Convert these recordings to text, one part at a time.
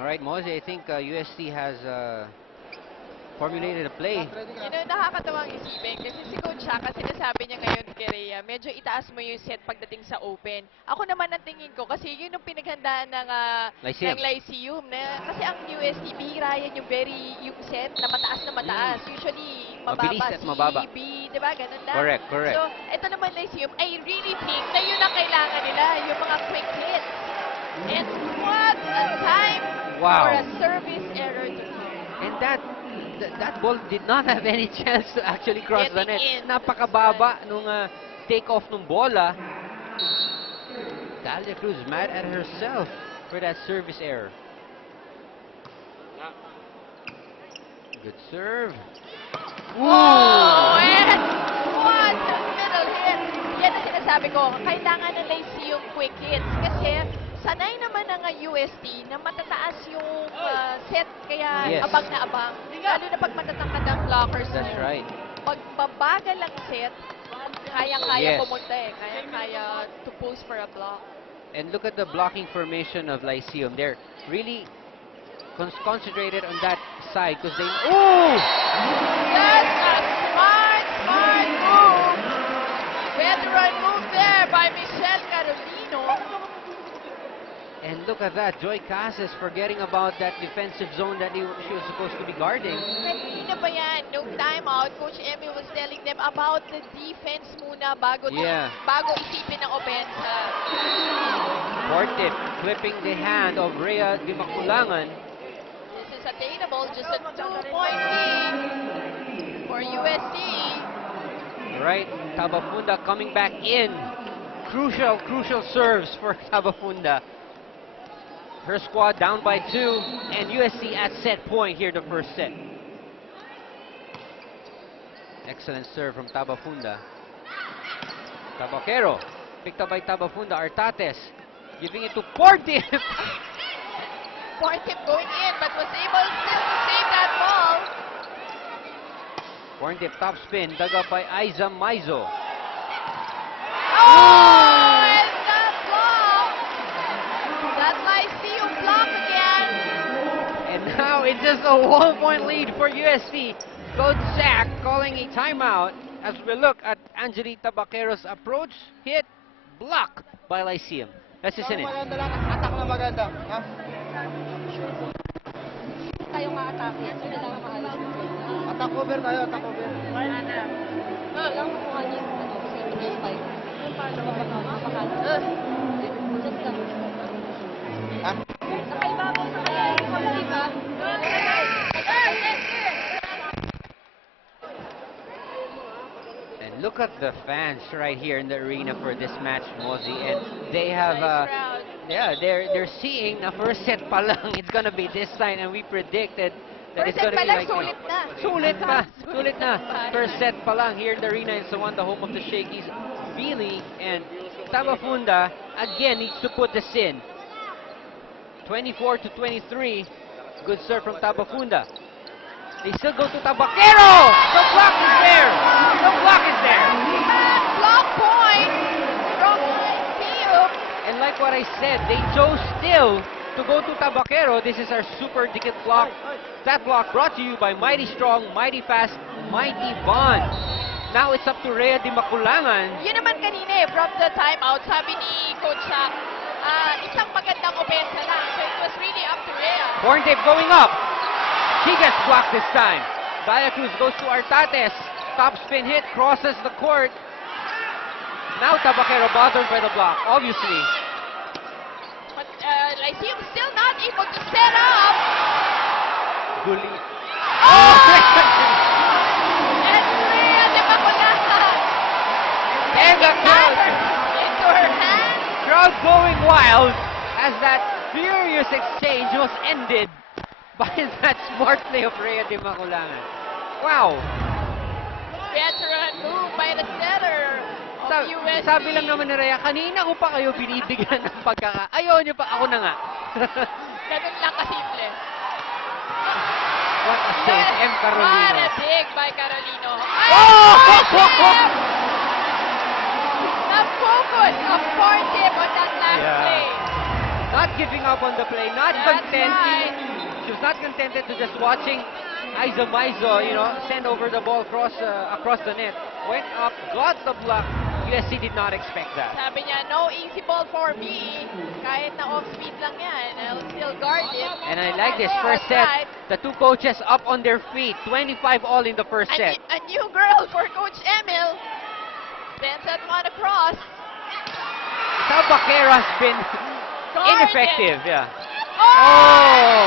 All right, Mozi, I think UST has formulated a play. Nakakatawang isipin kasi si Coach Shaka, sinasabi niya ngayon kay Rhea, medyo itaas mo yung set pagdating sa open. Ako naman ang tingin ko, kasi yun yung pinaghandaan Lyceum. ng Lyceum. Kasi ang UST, bihira yan yung set na mataas. Usually, Mabilis mababa, at C, mababa. B, di ba? Ganun lang. Correct. So, ito naman Lyceum, I really think na yun ang kailangan nila, yung mga quick hits. And what a time Wow. for a service error to come. And that ball did not have any chance to actually cross the net. Getting in. Napakababa nung take-off nung bola. Talia Cruz mad at herself for that service error. Good serve. Oh, and what a middle hit. Yan ang sinasabi ko, kailangan na yung quick hits kasi sanay naman ng UST na matataas yung set, kaya Yes. abang na abang. Lalo na pag matatangkad ang blockers. That's right. Pag mabagal ang set, kaya-kaya Yes. pumunta eh. Kaya-kaya to post for a block. And look at the blocking formation of Lyceum. They're really concentrated on that side because they... Oh! That's a smart move. Veteran move there by Michelle Carolino. And look at that, Joy Casas forgetting about that defensive zone that she was supposed to be guarding. Kanina pa yan, nung timeout, Coach Emmy was telling them about the defense muna bago isipin ng offense. Fortip clipping the hand of Rhea Dimaculangan. This is attainable, just a 2-point lead for UST. Right, Tabafunda coming back in. Crucial serves for Tabafunda. Her squad down by 2, and USC at set point here the first set. Excellent serve from Tabafunda. Tabaquero, picked up by Tabafunda. Artates, giving it to Fortip. Fortip going in, but was able still to save that ball. Fortip top spin, dug up by Aiza Maizo. Oh, and that block! That Lyceum block again. And now it's just a 1-point lead for USC. Coach Zach calling a timeout as we look at Angeli Tabaquero's approach, hit, block by Lyceum. Let's listen in. Maganda lang, attack na maganda. Ha? Tayong ma-atake. Sila lang maalas. Attack over tayo, attack over. Lang makuha niya yung spike. Paano mapakala? Just lang. Ha? Nakaibabaw sa kaya. Diba? And look at the fans right here in the arena for this match, Mozi. And they have, they're seeing na first set pa lang, it's gonna be this time, and we predicted that First it's gonna set be pa lang, like, sulit na. sulit na. First set pa lang here in the arena. It's the one, the home of the Shakey's. Billy and Tabafunda again needs to put this in. 24-23. Good serve from Tabafunda. They still go to Tabaquero. The block is there. The block is there. Block point from Lyceum. And like what I said, they chose still to go to Tabaquero. This is our super dikit block. That block brought to you by Mighty Strong, Mighty Fast, Mighty Bond. Now it's up to Rhea Dimaculangan. Yun naman kanina from the timeout, sabi ni Coach Shaq, isang magandang opensa lang. So it was really up to Rhea. Fortip going up. She gets blocked this time. Talia Cruz goes to Artates. Top spin hit, crosses the court. Now Tabaquero bothered by the block, obviously. But Lyceum still not able to set up. Guli. Oh! And Rhea Dimaculangan And the crowd, into her hand. crowd going wild as that furious exchange was ended by that smart play of Rhea Dimaculangan. Wow. Veteran move by the setter of USC. Sabi lang naman ni Rhea, kanina ko pa kayo binibigyan ng Ayaw niyo pa, ako na nga. Ganun lang kasimple. What a save, M. Carolino. What a dig by Carolino. Oh! The focus of Fortip on that last Yeah. play. Not giving up on the play, not That's content. right. She was not contented to just watching Aiza Maizo, send over the ball across the net. Went up, got the block. USC did not expect that. Sabi niya, no easy ball for me. Kahit na off-speed lang yan, I'll still guard it. And I like this Oh, first that's set. right. The two coaches up on their feet. 25 all in the first set. A new girl for Coach Emil. Sends that one across. Tabaquero has been Guarded. ineffective. Yeah. Oh!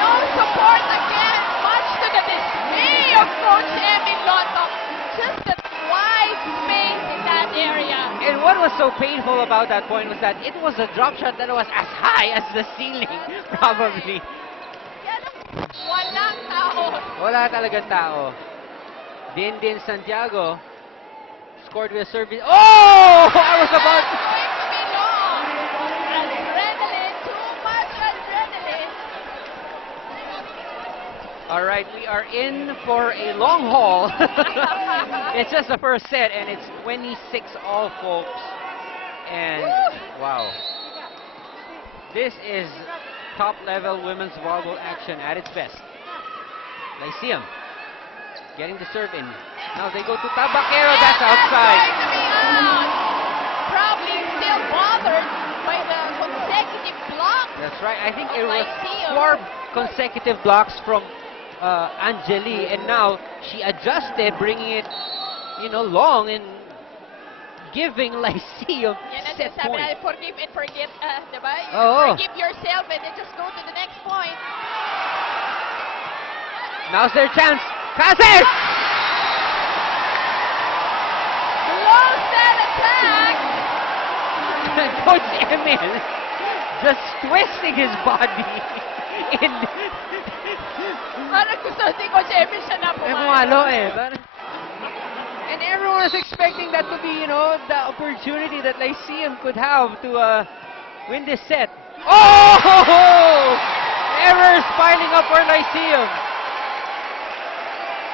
No support again, much to the dismay of Coach Emil Lotok. Just a wide space in that area. And what was so painful about that point was that it was a drop shot that was as high as the ceiling, probably. Yan ang walang tao. Wala talagang tao. Din Santiago scored with a service. Oh! I was about... It's going to be long. Adrenaline, too much adrenaline. All right, we are in for a long haul. It's just the first set, and it's 26 all, folks. And wow, this is top-level women's volleyball action at its best. Lyceum getting the serve in. Now they go to Tabaquero. That's outside. Going to be out. Probably still bothered by the consecutive block. That's right. I think it Oh, was Lyceum. 4 consecutive blocks from Angeli, and now she adjusted, bringing it, long and giving Lyceum Yan ang set sinasabi point. natin, forgive and forget, diba? You Oo. forgive yourself and then just go to the next point. Now's their chance. Cases! Close that attack! Coach Emil just twisting his body in... Parang gusto si Coach Emil siya na Pumalo eh. And everyone was expecting that to be, the opportunity that Lyceum could have to win this set. Oh! Errors piling up for Lyceum.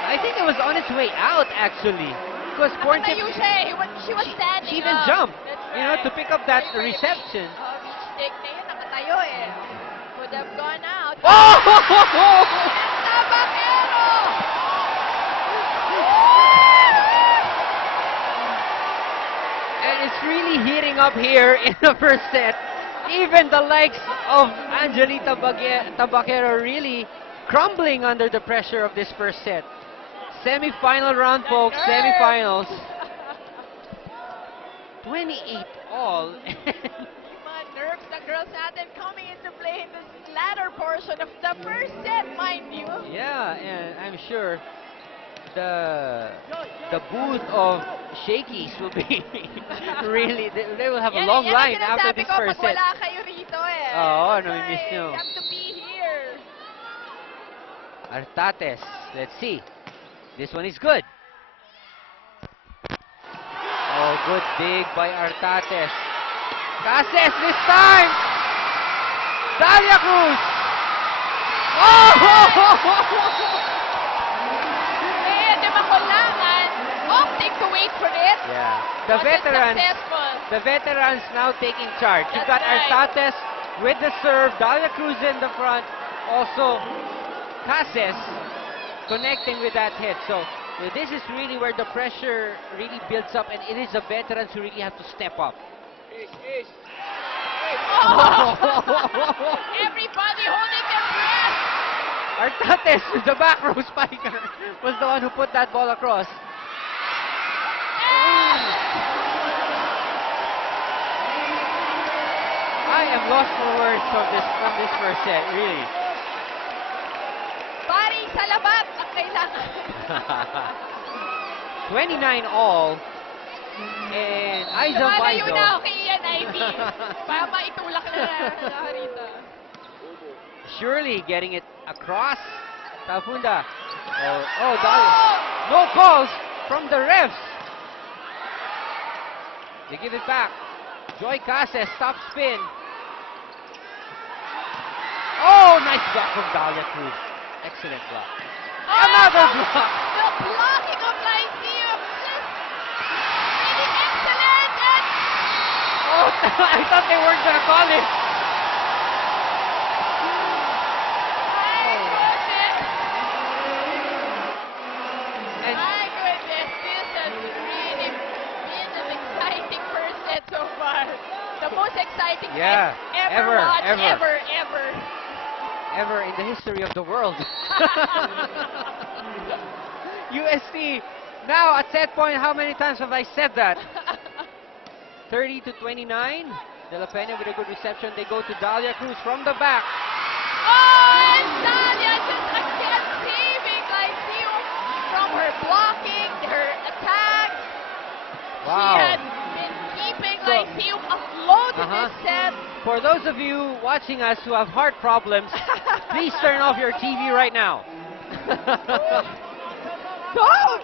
I think it was on its way out, actually. Because Porntip, Nakatayo siya eh. She was standing she even up. jumped, That's to pick up that Very, very reception. Stick na yun, nakatayo eh. Could have gone out. Oh! Tabaquero! And it's really heating up here in the first set. Even the likes of Angelita Tabaquero really crumbling under the pressure of this first set. Semi-final round, folks. Semi-finals. 28 all. Mga nerves ng girls natin coming into play in this latter portion of the first set, mind you. Yeah, and I'm sure the booth of Shakey's will be really, they will have a long line after this first set. Yan ang sinasabi ko pag wala kayo rito eh. Oo, That's nami-miss right. nyo. You have to be here. Artates, let's see. This one is good. Oh, good dig by Artates. Cases this time! Dalia Cruz! Oh! Eh, di makulangan. Opting to wait for it. Yeah. The Wasn't veterans, successful. the veterans now taking charge. You've got That's right. Artates with the serve, Dalia Cruz in the front, also Cases connecting with that hit. So this is really where the pressure really builds up, and it is the veterans who really have to step up. Everybody holding their breath. Artates, the back row spiker, was the one who put that ball across. I am lost for words from this first set, really. Pari sa labat ang kailangan. 29 all. And Aiza Lumalayo Maizo. na ako kay Ian Ivy. Para maitulak na rito. Surely getting it across. Tafunda. Oh, Dalia. No calls from the refs. They give it back. Joy Cases, top spin. Oh, nice block from Dalia Cruz. Excellent block. Another block. The blocking of Lyceum just really excellent. And Oh, I thought they weren't gonna call it. Ever, watched ever. ever. Ever in the history of the world. UST. Now at set point, how many times have I said that? 30 to 29. De La Peña with a good reception. They go to Dalia Cruz from the back. Oh, and Dalia just again saving Lyceum from her blocking, her attacks. Wow. She had been keeping So- Lyceum afloat in Uh-huh. this set. For those of you watching us who have heart problems, please turn off your TV right now. Don't!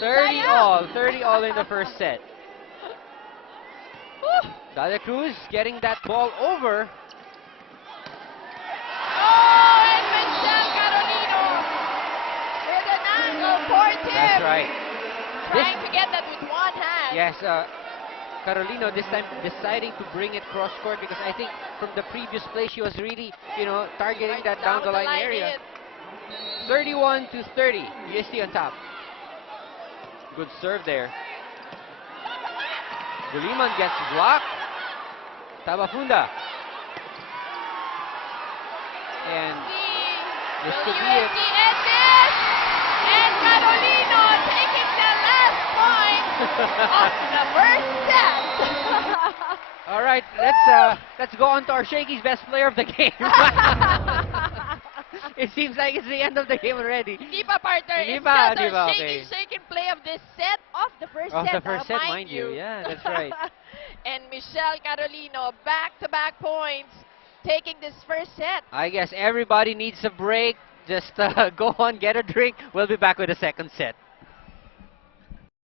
30 all. 30 all in the first set. Woo. Dalia Cruz getting that ball over. Oh, and Michelle Carolino with an angle for tip. That's right. Trying to get that with one hand. Yes, Carolino this time deciding to bring it cross court because I think from the previous play she was really, targeting Right that down the line area. in. 31 to 30. UST on top. Good serve there. Guliman gets blocked. Tabafunda. And this could be it. And Carolino taking the last point of the first set. All right, let's go on to our Shakey's best player of the game. It seems like it's the end of the game already. Hindi pa, partner. Hindi It's pa, just di ba? our Okay. shaking play of this set, of the first Of set. the first set, mind mind you. Yeah, that's right. And Michelle Carolino, back-to-back points, taking this first set. I guess everybody needs a break. Just go on, get a drink. We'll be back with the second set.